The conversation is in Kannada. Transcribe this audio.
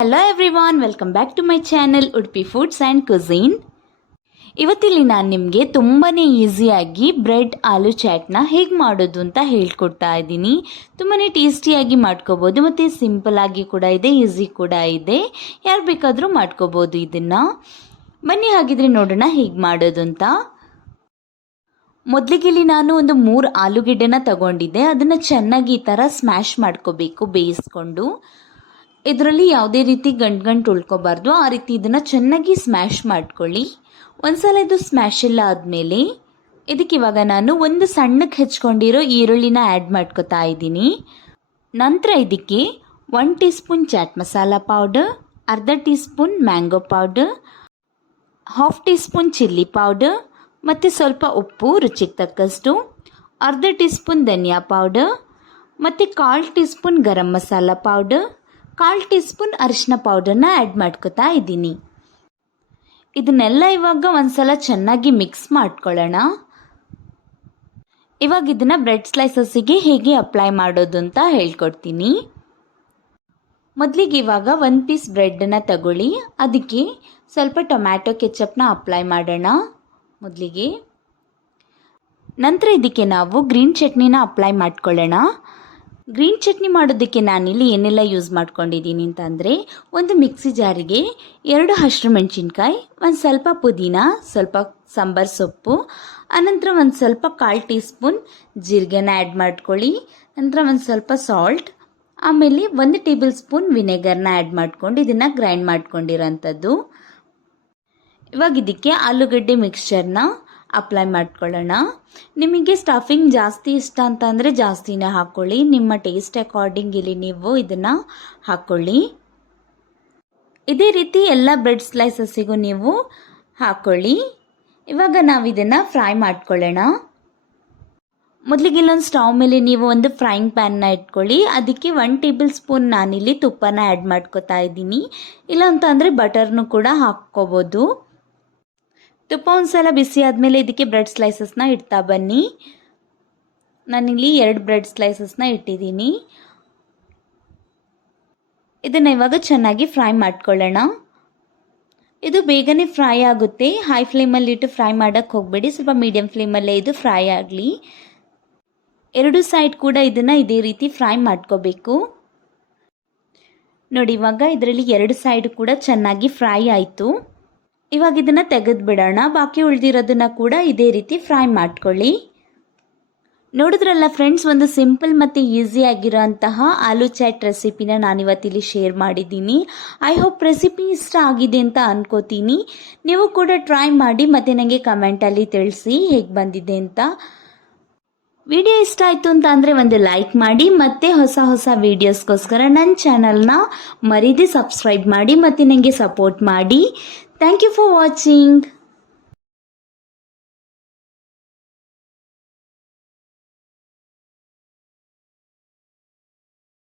Hello everyone, welcome back to my channel Udupi foods and cuisine. ಇವತ್ತಿಲ್ಲಿ ನಾನು ನಿಮಗೆ ತುಂಬಾ ಈಸಿಯಾಗಿ ಬ್ರೆಡ್ ಆಲೂ ಚಾಟ್ನ ಹೇಗೆ ಮಾಡೋದು ಅಂತ ಹೇಳ್ಕೊಡ್ತಾ ಇದ್ದೀನಿ. ತುಂಬಾ ಟೇಸ್ಟಿಯಾಗಿ ಮಾಡ್ಕೋಬೋದು ಮತ್ತು ಸಿಂಪಲ್ ಆಗಿ ಕೂಡ ಇದೆ, ಈಸಿ ಕೂಡ ಇದೆ. ಯಾರು ಬೇಕಾದರೂ ಮಾಡ್ಕೋಬೋದು ಇದನ್ನು. ಬನ್ನಿ ಹಾಗಿದ್ರೆ ನೋಡೋಣ ಹೇಗೆ ಮಾಡೋದು ಅಂತ. ಮೊದಲಿಗೆ ಇಲ್ಲಿ ನಾನು ಒಂದು 3 ಆಲೂಗೆಡ್ಡೆನ ತಗೊಂಡಿದ್ದೆ. ಅದನ್ನು ಚೆನ್ನಾಗಿ ಈ ಥರ ಸ್ಮ್ಯಾಶ್ ಮಾಡ್ಕೋಬೇಕು, ಬೇಯಿಸ್ಕೊಂಡು. ಇದರಲ್ಲಿ ಯಾವುದೇ ರೀತಿ ಗಂಟು ಉಳ್ಕೋಬಾರ್ದು, ಆ ರೀತಿ ಇದನ್ನು ಚೆನ್ನಾಗಿ ಸ್ಮ್ಯಾಶ್ ಮಾಡ್ಕೊಳ್ಳಿ. ಒಂದ್ಸಲ ಇದು ಸ್ಮ್ಯಾಶ್ ಎಲ್ಲ ಆದಮೇಲೆ ಇದಕ್ಕೆ ಇವಾಗ ನಾನು ಒಂದು ಸಣ್ಣಕ್ಕೆ ಹೆಚ್ಕೊಂಡಿರೋ ಈರುಳ್ಳಿನ ಆ್ಯಡ್ ಮಾಡ್ಕೋತಾ ಇದ್ದೀನಿ. ನಂತರ ಇದಕ್ಕೆ 1 tea spoon chaat masala powder, ಅರ್ಧ tea spoon mango powder, 1/2 tea spoon chilli powder ಮತ್ತು ಸ್ವಲ್ಪ ಉಪ್ಪು ರುಚಿಗೆ ತಕ್ಕಷ್ಟು, ಅರ್ಧ ಟೀ ಸ್ಪೂನ್ ಧನಿಯಾ ಪೌಡರ್ ಮತ್ತು 1/4 tea spoon garam masala powder, 1/4 tea spoon ಅರಿಶಿನ ಪೌಡರ್ನ ಆ್ಯಡ್ ಮಾಡ್ಕೋತಾ ಇದ್ದೀನಿ. ಇದನ್ನೆಲ್ಲ ಇವಾಗ ಒಂದ್ಸಲ ಚೆನ್ನಾಗಿ ಮಿಕ್ಸ್ ಮಾಡ್ಕೊಳ್ಳೋಣ. ಇವಾಗ ಇದನ್ನು ಬ್ರೆಡ್ ಸ್ಲೈಸಸ್ಸಿಗೆ ಹೇಗೆ ಅಪ್ಲೈ ಮಾಡೋದು ಅಂತ ಹೇಳ್ಕೊಡ್ತೀನಿ. ಮೊದಲಿಗೆ ಇವಾಗ 1 ಪೀಸ್ ಬ್ರೆಡ್ಡನ್ನು ತಗೊಳ್ಳಿ. ಅದಕ್ಕೆ ಸ್ವಲ್ಪ ಟೊಮ್ಯಾಟೊ ಕೆಚಪ್ನ ಅಪ್ಲೈ ಮಾಡೋಣ ಮೊದಲಿಗೆ. ನಂತರ ಇದಕ್ಕೆ ನಾವು ಗ್ರೀನ್ ಚಟ್ನಿನ ಅಪ್ಲೈ ಮಾಡ್ಕೊಳ್ಳೋಣ. ಗ್ರೀನ್ ಚಟ್ನಿ ಮಾಡೋದಕ್ಕೆ ನಾನಿಲ್ಲಿ ಏನೆಲ್ಲ ಯೂಸ್ ಮಾಡ್ಕೊಂಡಿದ್ದೀನಿ ಅಂತಂದರೆ, ಒಂದು ಮಿಕ್ಸಿ ಜಾರಿಗೆ 2 ಹಸಿರು ಮೆಣಸಿನ್ಕಾಯಿ, ಒಂದು ಸ್ವಲ್ಪ ಪುದೀನ, ಸ್ವಲ್ಪ ಸಾಂಬಾರು ಸೊಪ್ಪು, ಆನಂತರ ಒಂದು ಸ್ವಲ್ಪ 1/4 ಟೀ ಸ್ಪೂನ್ ಜೀರಿಗೆನ ಆ್ಯಡ್ ಮಾಡ್ಕೊಳ್ಳಿ. ನಂತರ ಒಂದು ಸ್ವಲ್ಪ ಸಾಲ್ಟ್, ಆಮೇಲೆ 1 ಟೇಬಲ್ ಸ್ಪೂನ್ ವಿನೆಗರ್ನ ಆ್ಯಡ್ ಮಾಡ್ಕೊಂಡು ಇದನ್ನು ಗ್ರೈಂಡ್ ಮಾಡ್ಕೊಂಡಿರೋಂಥದ್ದು. ಇವಾಗ ಇದಕ್ಕೆ ಆಲೂಗಡ್ಡೆ ಮಿಕ್ಸ್ಚರ್ನ ಅಪ್ಲೈ ಮಾಡ್ಕೊಳ್ಳೋಣ. ನಿಮಗೆ ಸ್ಟಫಿಂಗ್ ಜಾಸ್ತಿ ಇಷ್ಟ ಅಂತಂದರೆ ಜಾಸ್ತಿನೇ ಹಾಕ್ಕೊಳ್ಳಿ, ನಿಮ್ಮ ಟೇಸ್ಟ್ ಅಕಾರ್ಡಿಂಗ್ ಇಲ್ಲಿ ನೀವು ಇದನ್ನು ಹಾಕ್ಕೊಳ್ಳಿ. ಇದೇ ರೀತಿ ಎಲ್ಲ ಬ್ರೆಡ್ ಸ್ಲೈಸಸ್ಸಿಗೂ ನೀವು ಹಾಕ್ಕೊಳ್ಳಿ. ಇವಾಗ ನಾವು ಇದನ್ನು ಫ್ರೈ ಮಾಡ್ಕೊಳ್ಳೋಣ. ಮೊದಲಿಗೆ ಇಲ್ಲೊಂದು ಸ್ಟವ್ ಮೇಲೆ ನೀವು ಒಂದು ಫ್ರೈಯಿಂಗ್ ಪ್ಯಾನ್ನ ಇಟ್ಕೊಳ್ಳಿ. ಅದಕ್ಕೆ 1 ಟೇಬಲ್ ಸ್ಪೂನ್ ನಾನಿಲ್ಲಿ ತುಪ್ಪನ ಆ್ಯಡ್ ಮಾಡ್ಕೋತಾ ಇದ್ದೀನಿ. ಇಲ್ಲ ಅಂತ ಅಂದರೆ ಬಟರ್ನು ಕೂಡ ಹಾಕ್ಕೋಬೋದು. ತುಪ್ಪ ಒಂದ್ಸಲ ಬಿಸಿ ಆದಮೇಲೆ ಇದಕ್ಕೆ ಬ್ರೆಡ್ ಸ್ಲೈಸಸ್ನ ಇಡ್ತಾ ಬನ್ನಿ. ನಾನಿಲ್ಲಿ 2 ಬ್ರೆಡ್ ಸ್ಲೈಸಸ್ನ ಇಟ್ಟಿದ್ದೀನಿ. ಇದನ್ನು ಇವಾಗ ಚೆನ್ನಾಗಿ ಫ್ರೈ ಮಾಡ್ಕೊಳ್ಳೋಣ. ಇದು ಬೇಗನೆ ಫ್ರೈ ಆಗುತ್ತೆ. ಹೈ ಫ್ಲೇಮಲ್ಲಿ ಇಟ್ಟು ಫ್ರೈ ಮಾಡೋಕ್ಕೆ ಹೋಗಬೇಡಿ, ಸ್ವಲ್ಪ ಮೀಡಿಯಂ ಫ್ಲೇಮಲ್ಲೇ ಇದು ಫ್ರೈ ಆಗಲಿ. 2 ಸೈಡ್ ಕೂಡ ಇದನ್ನು ಇದೇ ರೀತಿ ಫ್ರೈ ಮಾಡ್ಕೋಬೇಕು. ನೋಡಿ, ಇವಾಗ ಇದರಲ್ಲಿ 2 ಸೈಡ್ ಕೂಡ ಚೆನ್ನಾಗಿ ಫ್ರೈ ಆಯಿತು. ಇವಾಗ ಇದನ್ನು ತೆಗೆದು ಬಿಡೋಣ. ಬಾಕಿ ಉಳಿದಿರೋದನ್ನು ಕೂಡ ಇದೇ ರೀತಿ ಫ್ರೈ ಮಾಡ್ಕೊಳ್ಳಿ. ನೋಡಿದ್ರಲ್ಲ ಫ್ರೆಂಡ್ಸ್, ಒಂದು ಸಿಂಪಲ್ ಮತ್ತು ಈಸಿ ಆಗಿರೋಂತಹ ಆಲೂ ಚಾಟ್ ರೆಸಿಪಿನ ನಾನಿವತ್ತಿಲ್ಲಿ ಶೇರ್ ಮಾಡಿದ್ದೀನಿ. ಐ ಹೋಪ್ ರೆಸಿಪಿ ಇಷ್ಟ ಆಗಿದೆ ಅಂತ ಅನ್ಕೋತೀನಿ. ನೀವು ಕೂಡ ಟ್ರೈ ಮಾಡಿ ಮತ್ತು ನನಗೆ ಕಮೆಂಟಲ್ಲಿ ತಿಳಿಸಿ ಹೇಗೆ ಬಂದಿದೆ ಅಂತ. ವಿಡಿಯೋ ಇಷ್ಟ ಆಯಿತು ಅಂತ ಅಂದರೆ ಒಂದು ಲೈಕ್ ಮಾಡಿ, ಮತ್ತು ಹೊಸ ವೀಡಿಯೋಸ್ಗೋಸ್ಕರ ನನ್ನ ಚಾನಲ್ನ ಮರೀದೆ ಸಬ್ಸ್ಕ್ರೈಬ್ ಮಾಡಿ ಮತ್ತು ನನಗೆ ಸಪೋರ್ಟ್ ಮಾಡಿ. Thank you for watching.